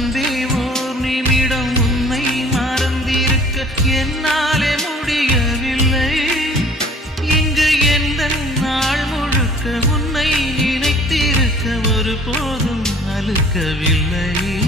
அன்பே ஓர் நிமிடம் உன்னை மறந்திருக்க என்னாலே முடியவில்லை. இங்கு எந்த நாள் முழுக்க உன்னை நினைத்திருக்க ஒரு போதும் அழுக்கவில்லை.